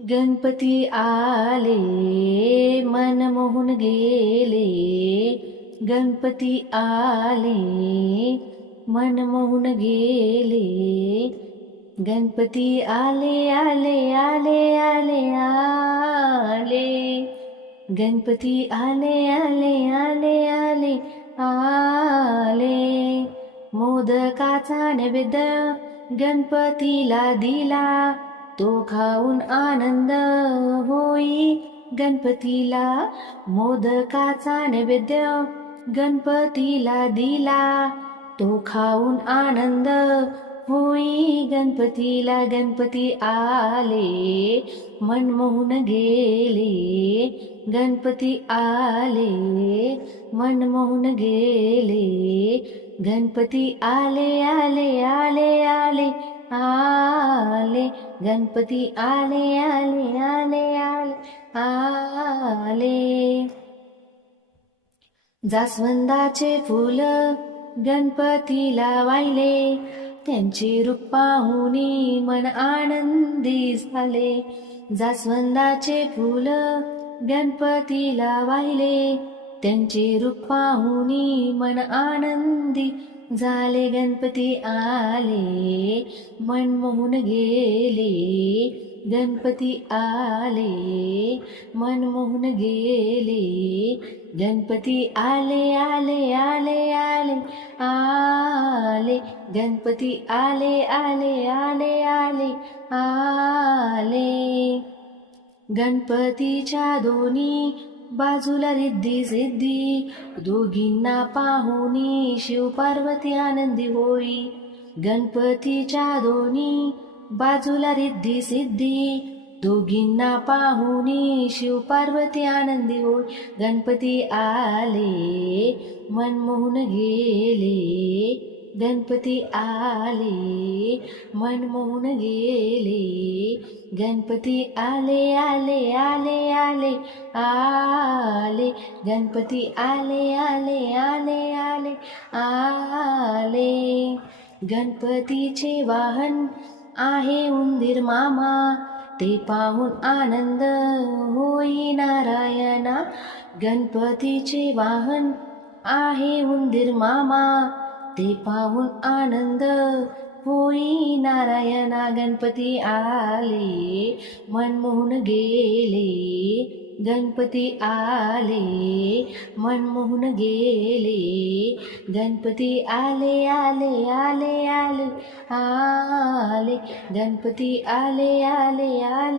गणपती आले मन मोहून गेले, गणपती आले मन मोहून गेले, गणपती आले आले आले आले आले, गणपती आले आले आले आले आले. मोदकाचा नैवेद्य गणपतीला दिला, तो खाऊन आनंद होई गणपतीला. मोदकाचा नैवेद्य गणपतीला दिला, तो खाऊन आनंद होई गणपतीला. गणपती आले मन मोहून गेले, गणपती आले मन मोहून गेले, गणपती आले आले आले आले आले, गणपती आले आले आले आले आले. जास्वंदाचे फूल गणपतीला वाहिले, त्यांचे रूप पाहुनी मन आनंदी झाले. जास्वंदाचे फूल गणपतीला वाहिले, त्यांचे रूप पाहुनी मन आनंदी झाले. गणपती आले मन मोहून गेले, गणपती आले मन मोहून गेले, गणपती आले आले आले आले आले, गणपती आले आले आले आले आले. गणपतीच्या दोन्ही बाजूला रिद्धी सिद्धी, दोघींना पाहुनी शिव पार्वती आनंदी होई. गणपतीच्या दोन्ही बाजूला रिद्धी सिद्धी, दोघींना पाहुनी शिव पार्वती आनंदी होई. गणपती आले मन मोहून गेले, गणपती आले मन मोहून गेले, गणपती आले आले आले आले आले, गणपती आले आले आले आले आले. गणपतीचे वाहन आहे उंदीर मामा, ते पाहून आनंद होई नारायणा. गणपतीचे वाहन आहे उंदीर मामा, ते पाहून आनंद होई नारायणा. गणपती आले मन मोहून गेले, गणपती आले मन मोहून गेले, गणपती आले आले आले आले आले, गणपती आले आले आले.